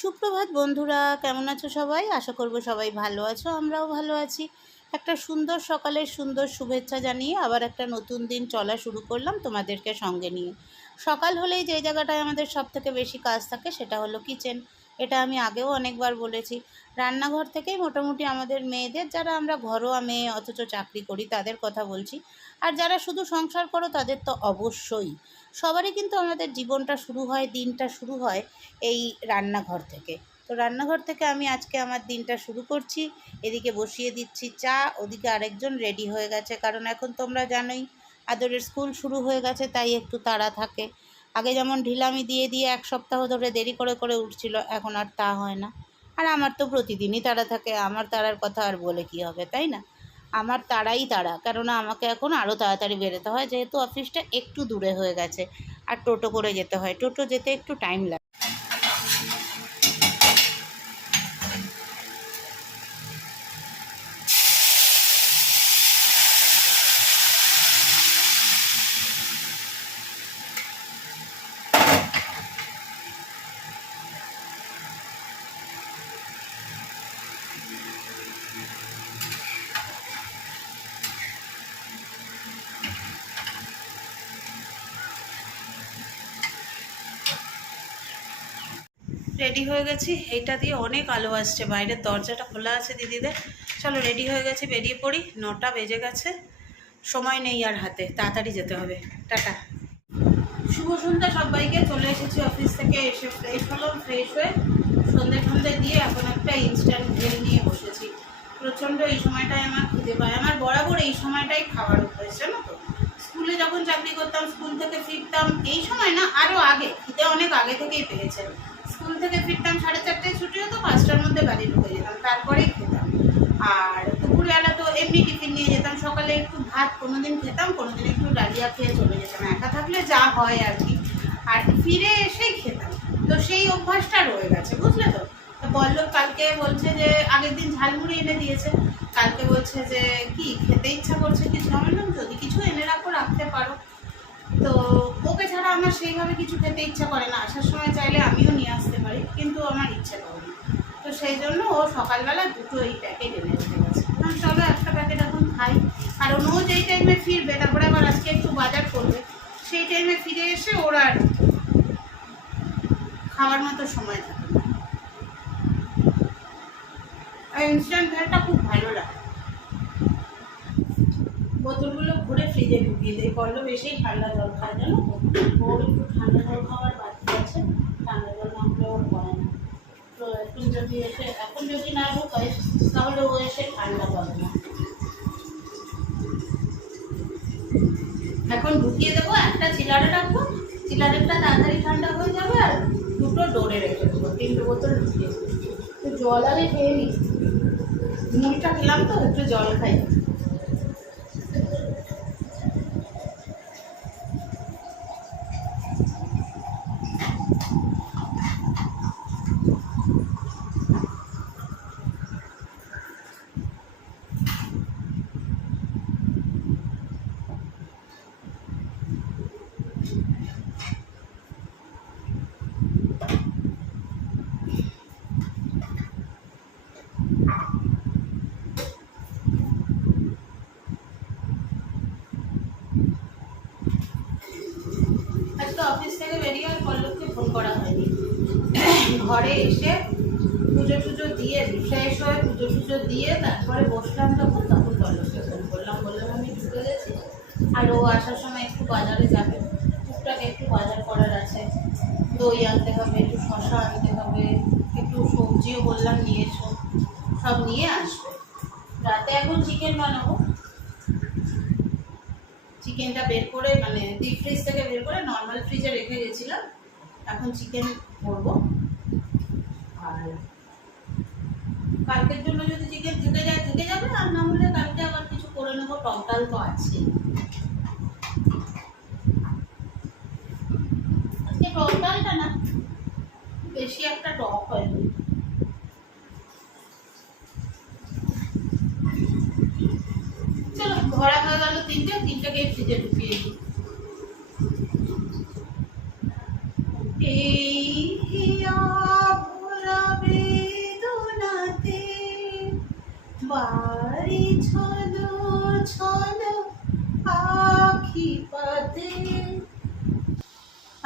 সুপ্রভাত বন্ধুরা, কেমন আছো সবাই? আশা করব সবাই ভালো আছো, আমরাও ভালো আছি। একটা সুন্দর সকালের সুন্দর শুভেচ্ছা জানিয়ে আবার একটা নতুন দিন চলা শুরু করলাম তোমাদেরকে সঙ্গে নিয়ে। সকাল হলেই যে জায়গাটায় আমাদের সব থেকে বেশি কাজ থাকে সেটা হলো কিচেন এটা আমি আগেও অনেকবার বলেছি। রান্নাঘর থেকেই মোটামুটি আমাদের মেয়েদের, যারা আমরা ঘরোয়া মেয়ে অথচ চাকরি করি, তাদের কথা বলছি। আর যারা শুধু সংসার করো, তাদের তো অবশ্যই। সবারই কিন্তু আমাদের জীবনটা শুরু হয়, দিনটা শুরু হয় এই রান্নাঘর থেকে। তো রান্নাঘর থেকে আমি আজকে আমার দিনটা শুরু করছি। এদিকে বসিয়ে দিচ্ছি চা, ওদিকে আরেকজন রেডি হয়ে গেছে। কারণ এখন তোমরা জানোই, আদরের স্কুল শুরু হয়ে গেছে, তাই একটু তাড়া থাকে। আগে যেমন ঢিলামি দিয়ে দিয়ে এক সপ্তাহ ধরে দেরি করে করে উঠছিল, এখন আর তা হয় না। আর আমার তো প্রতিদিনই তারা থাকে, আমার তারার কথা আর বলে কি হবে, তাই না? আমার তারাই তারা, কেননা আমাকে এখন আরও তাড়াতাড়ি বেরোতে হয়, যেহেতু অফিসটা একটু দূরে হয়ে গেছে, আর টোটো করে যেতে হয়। টোটো যেতে একটু টাইম লাগে। রেডি হয়ে গেছি। এইটা দিয়ে অনেক আলো আসছে। বাইরের দরজাটা খোলা আছে দিদিদের। চলো রেডি হয়ে গেছি, বেরিয়ে পড়ি। নটা বেজে গেছে। সময় নেই আর হাতে। তাড়াতাড়ি যেতে হবে। টাটা। শুভ সন্ধ্যা সবাইকে। চলে এসেছি অফিস থেকে। এসে ফ্রেশ হলাম ফ্রেশ হয়ে সন্ধে সন্ধে দিয়ে এখন একটা ইনস্ট্যান্ট ভেল নিয়ে বসেছি। প্রচণ্ড এই সময়টায় আমার খিদে পায়। আমার বরাবর এই সময়টাই খাবার অভ্যাস, জানো তো? স্কুলে যখন চাকরি করতাম, স্কুল থেকে ফিরতাম, এই সময় না আরও আগে, খিদে অনেক আগে থেকেই পেয়েছে। স্কুল থেকে ফিরতাম সাড়ে চারটায় ছুটি হতো পাঁচটার মধ্যে বাড়ি ঢুকে যেতাম, তারপরেই খেতাম। আর দুপুরবেলা তো এমনি টিফিন নিয়ে যেতাম, সকালে একটু ভাত, কোনোদিন খেতাম, কোনোদিন একটু ডালিয়া খেয়ে চলে যেতাম, একা থাকলে যা হয় আর কি। আর ফিরে এসেই খেতাম। তো সেই অভ্যাসটা রয়ে গেছে, বুঝলে তো? পল্লব কালকে বলছে যে, আগের দিন ঝালমুড়ি এনে দিয়েছে। কালকে বলছে যে, কি, খেতে ইচ্ছা করছে কিছু? আমি যদি কিছু এনে রাখো, রাখতে পারো। তো ওকে ছাড়া আমার সেইভাবে কিছু খেতে ইচ্ছা করে না। আসার সময় চাইলে আমিও নিয়ে আসতে পারি, কিন্তু আমার ইচ্ছা করে না। তো সেই জন্য ও সকালবেলা দুটো এই প্যাকেট এনে রেখে গেছে। চলো একটা প্যাকেট এখন খাই। কারণ ও যেই টাইমে ফিরবে, তারপরে আবার আজকে একটু বাজার করবে, সেই টাইমে ফিরে এসে ওর আর খাওয়ার মতো সময় থাকে। আর ইনস্ট্যান্ট ভ্যালটা খুব ভালো লাগে। বোতলগুলো ঘুরে ফ্রিজে ঢুকিয়ে দেয়। পল্লব এসেই ঠান্ডা জল খায়, জানো ওর একটু ঠান্ডা জল খাওয়ার বাকি আছে, ঠান্ডা জল না হলে ওর করে না। তো এখন যদি এসে, এখন যদি না ঢোকায় তাহলে ও এসে ঠান্ডা পাবে না এখন ঢুকিয়ে দেবো, একটা চিলারে রাখব চিলারেরটা তাড়াতাড়ি ঠান্ডা হয়ে যাবে আর দুটো ডোরে রেখে দেবো, তিনটে বোতল ঢুকিয়ে দেবো। তো জল আগে খেয়ে নিই মুড়িটা খেলাম তো, একটু জল খাই আজকে অফিস থেকে বেরিয়ে আর পল্লবকে ফোন করা হয়নি। ঘরে এসে পুজো টুজো দিয়ে ফ্রেশ হয়ে পুজো টুজো দিয়ে তারপরে বসলাম তখন তখন পল্লবকে ফোন করলাম। বললাম, আমি ঢুকে গেছি। আর ও আসার সময় একটু বাজারে যাবে। টুকটাক একটু বাজার করার আছে। দই আনতে হবে, একটু শশা আনতে হবে, একটু সবজিও বললাম নিয়ে এসো সব নিয়ে আসবে। রাতে এখন চিকেন বানাবো। চিকেনটা বের করে মানে ডিপ ফ্রিজ থেকে বের করে নর্মাল ফ্রিজে রেখে গেছিলাম। এখন চিকেন করব। আর কালকের জন্য যদি চিকেন থেকে যায়, থেকে যাবে, আর না হলে কালকে আবার কিছু করে নেব, টক ডাল তো আছে। আজকে টক ডালটা না, বেশি একটা টক হয়নি। চলো ভরা হয়ে গেল তিনটে তিনটাকে ফ্রিজে ঢুকিয়ে দিই।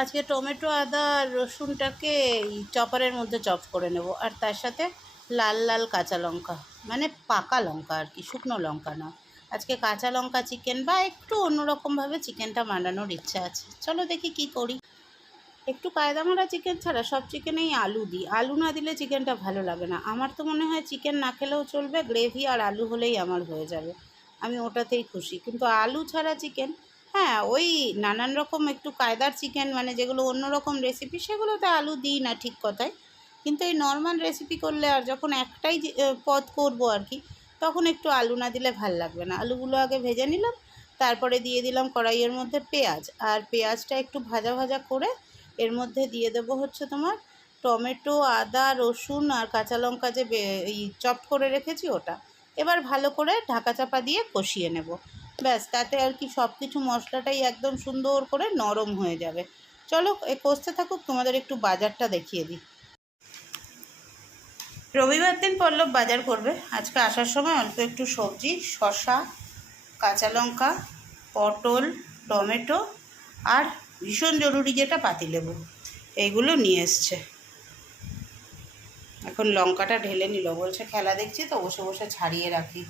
আজকে টমেটো, আদা, আর রসুনটাকে চপারের মধ্যে চপ করে নেব। আর তার সাথে লাল লাল কাঁচা লঙ্কা মানে পাকা লঙ্কা আর কি, শুকনো লঙ্কা না। আজকে কাঁচা লঙ্কা চিকেন বা একটু অন্যরকমভাবে চিকেনটা বানানোর ইচ্ছা আছে। চলো দেখি কি করি। একটু কায়দামারা চিকেন ছাড়া সব চিকেনেই আলু দিই। আলু না দিলে চিকেনটা ভালো লাগে না। আমার তো মনে হয় চিকেন না খেলেও চলবে, গ্রেভি আর আলু হলেই আমার হয়ে যাবে। আমি ওটাতেই খুশি। কিন্তু আলু ছাড়া চিকেন হ্যাঁ ওই নানান রকম একটু কায়দার চিকেন মানে যেগুলো অন্য রকম রেসিপি সেগুলোতে আলু দিই না ঠিক কথায়। কিন্তু এই নর্মাল রেসিপি করলে আর যখন একটাই পদ করব আর কি, তখন একটু আলু না দিলে ভালো লাগবে না। আলুগুলো আগে ভেজে নিলাম, তারপরে দিয়ে দিলাম কড়াইয়ের মধ্যে পেঁয়াজ। আর পেঁয়াজটা একটু ভাজা ভাজা করে এর মধ্যে দিয়ে দেবো হচ্ছে তোমার টমেটো, আদা, রসুন আর কাঁচা লঙ্কা যে চপ করে রেখেছি ওটা। এবার ভালো করে ঢাকা চাপা দিয়ে কষিয়ে নেব। ব্যাস, তাতে আর কি সব কিছু মশলাটাই একদম সুন্দর করে নরম হয়ে যাবে। চলো, এ কষতে থাকুক, তোমাদের একটু বাজারটা দেখিয়ে দিই। রবিবার দিন পল্লব বাজার করবে। আজকে আসার সময় অল্প একটু সবজি, শসা, কাঁচা লঙ্কা, পটল, টমেটো আর ভীষণ জরুরি যেটা, পাতিলেবু। এইগুলো নিয়ে এসছে। এখন লঙ্কাটা ঢেলে নিল। বলছে, খেলা দেখছি তো, বসে বসে ছাড়িয়ে রাখি।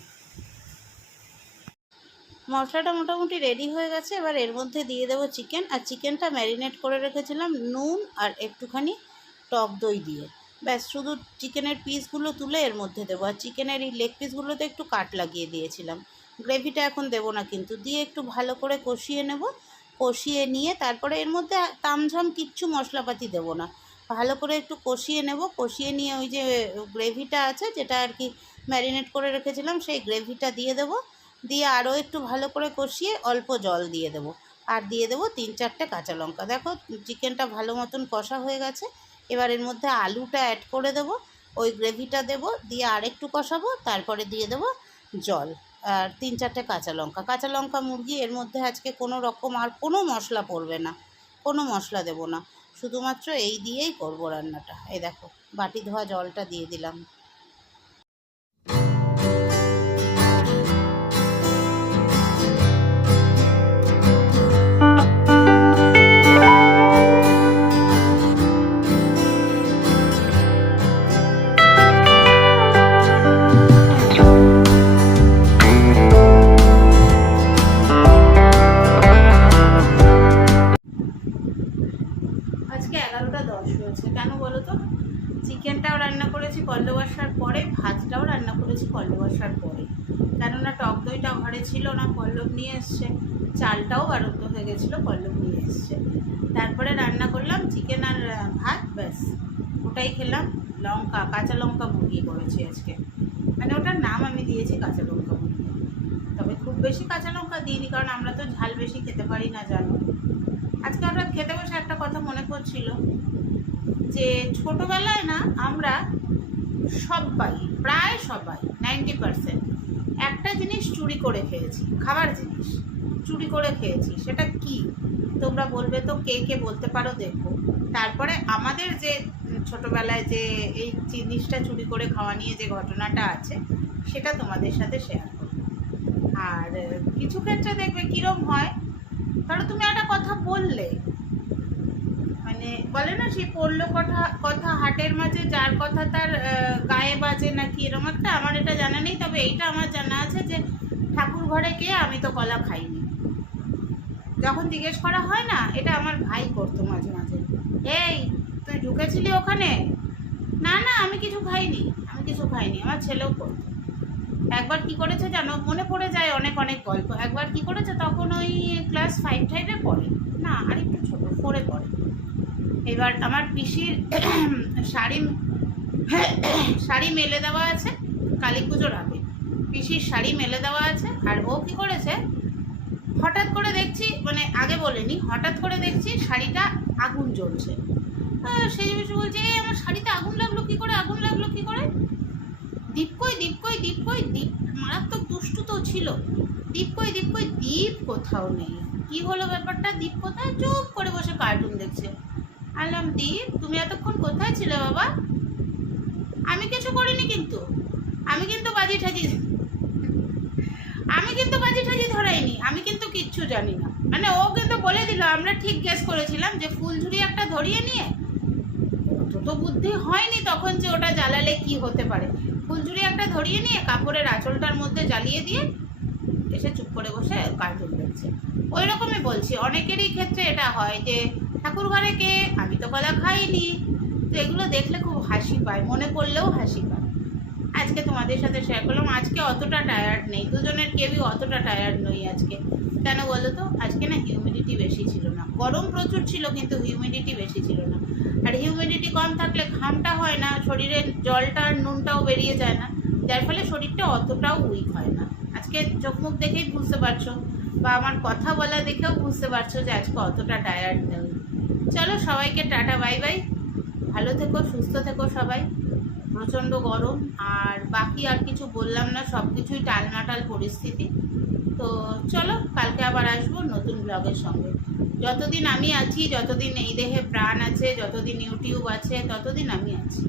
মশলাটা মোটামুটি রেডি হয়ে গেছে। এবার এর মধ্যে দিয়ে দেবো চিকেন আর চিকেনটা ম্যারিনেট করে রেখেছিলাম নুন আর একটুখানি টক দই দিয়ে। ব্যাস, শুধু চিকেনের পিসগুলো তুলে এর মধ্যে দেবো। আর চিকেনের এই লেগ পিসগুলোতে একটু কাট লাগিয়ে দিয়েছিলাম। গ্রেভিটা এখন দেবো না কিন্তু। দিয়ে একটু ভালো করে কষিয়ে নেব। কষিয়ে নিয়ে তারপরে এর মধ্যে তামঝাম কিচ্ছু মশলাপাতি দেবো না। ভালো করে একটু কষিয়ে নেব। কষিয়ে নিয়ে ওই যে গ্রেভিটা আছে, যেটা আর কি ম্যারিনেট করে রেখেছিলাম, সেই গ্রেভিটা দিয়ে দেবো। দিয়ে আরও একটু ভালো করে কষিয়ে অল্প জল দিয়ে দেবো। আর দিয়ে দেবো তিন চারটে কাঁচা লঙ্কা। দেখো চিকেনটা ভালো মতন কষা হয়ে গেছে। এবার এর মধ্যে আলুটা অ্যাড করে দেবো। ওই গ্রেভিটা দেবো। দিয়ে আরেকটু কষাবো। তারপরে দিয়ে দেবো জল। আর তিন চারটে কাঁচা লঙ্কা। কাঁচা লঙ্কা মুরগি এর মধ্যে আজকে কোনো রকম আর কোনো মশলা পড়বে না। কোনো মশলা দেবো না। শুধুমাত্র এই দিয়েই করব রান্নাটা। এই দেখো বাটি ধোয়া জলটা দিয়ে দিলাম। পল্লব নিয়ে এসছে। চালটাও বারুদ্ধ হয়ে গেছিল, পল্লব নিয়ে এসছে। তারপরে রান্না করলাম চিকেন আর ভাত, ব্যাস। ওটাই খেলাম। লঙ্কা, কাঁচা লঙ্কা মুরগি করেছি আজকে। মানে ওটার নাম আমি দিয়েছি কাঁচা লঙ্কা মুরগি তবে খুব বেশি কাঁচা লঙ্কা দিইনি, কারণ আমরা তো ঝাল বেশি খেতে পারি না, জানো। আজকে হঠাৎ খেতে বসে একটা কথা মনে পড়ছিল যে, ছোটবেলায় না আমরা সবাই প্রায় সবাই নাইনটি পার্সেন্ট একটা জিনিস চুরি করে খেয়েছি, খাবার জিনিস চুরি করে খেয়েছি, সেটা কি? তোমরা বলবে তো, কে কে বলতে পারো দেখো তারপরে আমাদের যে ছোটবেলায় যে এই জিনিসটা চুরি করে খাওয়া নিয়ে যে ঘটনাটা আছে, সেটা তোমাদের সাথে শেয়ার করব। আর কিছু ক্ষেত্রে দেখবে কীরম হয়, ধরো তুমি একটা কথা বললে মানে বলে না সেই পড়ল কথা কথা হাটের মাঝে, যার কথা তার গায়ে বাজে নাকি এরকম একটা, আমার এটা জানা নেই, তবে এইটা আমার জানা আছে যে ঠাকুর ঘরে গিয়ে আমি তো কলা খাইনি। যখন জিজ্ঞেস করা হয় না, এটা আমার ভাই করতো মাঝে মাঝে। এই, তুই ঢুকেছিলি ওখানে? না না, আমি কিছু খাইনি, আমি কিছু খাইনি, আমার ছেলেও করতো। একবার কি করেছে জানো? মনে পড়ে যায় অনেক অনেক গল্প। একবার কি করেছে? তখন ওই ক্লাস ফাইভ টাইপে পড়ে। না আর একটু ছোটো ফোরে পড়ে। এবার আমার পিসির শাড়ি শাড়ি মেলে দেওয়া আছে কালী পুজোর আগে। পিসির শাড়ি মেলে দেওয়া আছে আর ও কি করেছে, হঠাৎ করে দেখছি মানে আগে বলেনি, হঠাৎ করে দেখছি শাড়িটা আগুন জ্বলছে। সেই বিষয়ে বলছে, এই আমার শাড়িতে আগুন লাগল কি করে, আগুন লাগল কি করে? দীপ কই দীপ কই, দীপ মারাত্মক দুষ্টু তো ছিল। দীপ কই, দীপ দীপ কোথাও নেই। কি হলো ব্যাপারটা? দীপ কোথায়? চুপ করে বসে কার্টুন দেখছে। আলাম দীপ, তুমি এতক্ষণ কোথায় ছিলে বাবা? আমি কিছু করিনি কিন্তু। আমি কিন্তু বাজি ঠাজি আমি কিন্তু বাজি ঠাজি ধরাইনি। আমি কিন্তু কিচ্ছু জানি না। মানে ও কিন্তু বলে দিল, আমরা ঠিক গেস করেছিলাম যে ফুলঝুরি একটা ধরিয়ে নিয়ে। তো বুদ্ধি হয়নি তখন যে ওটা জ্বালালে কি হতে পারে। ফুলঝুরি একটা ধরিয়ে নিয়ে কাপড়ের আঁচলটার মধ্যে জ্বালিয়ে দিয়ে এসে চুপ করে বসে কার্টুন দেখছে। ওই রকমই বলছি। অনেকেরই ক্ষেত্রে এটা হয় যে ঠাকুর ঘরে কে আমি তো কলা খাইনি। তো এগুলো দেখলে খুব হাসি পায়, মনে পড়লেও হাসি পায়। আজকে তোমাদের সাথে শেয়ার করলাম, আজকে অতটা টায়ার্ড নেই, দুজনের কেউই অতটা টায়ার্ড নই আজকে। কেন বলো তো? আজকে না হিউমিডিটি বেশি ছিল না। গরম প্রচুর ছিল, কিন্তু হিউমিডিটি বেশি ছিল না। আর হিউমিডিটি কম থাকলে ঘামটা হয় না শরীরের জলটা আর নুনটাও বেরিয়ে যায় না। যার ফলে শরীরটা অতটাও উইক হয় না। আজকে চোখ মুখ দেখেই বুঝতে পারছ, বা আমার কথা বলা দেখেও বুঝতে পারছ যে আজকে অতটা টায়ার্ড নেই। সবাইকে, টাটা, বাই বাই। ভালো থেকো, সুস্থ থেকো সবাই। প্রচণ্ড গরম, আর বাকি আর কিছু বললাম না, সব কিছুই টালমাটাল পরিস্থিতি। তো চলো, কালকে আবার আসব নতুন ব্লগের সঙ্গে। যতদিন আমি আছি, যতদিন এই দেহে প্রাণ আছে, যতদিন ইউটিউব আছে, ততদিন আমি আছি।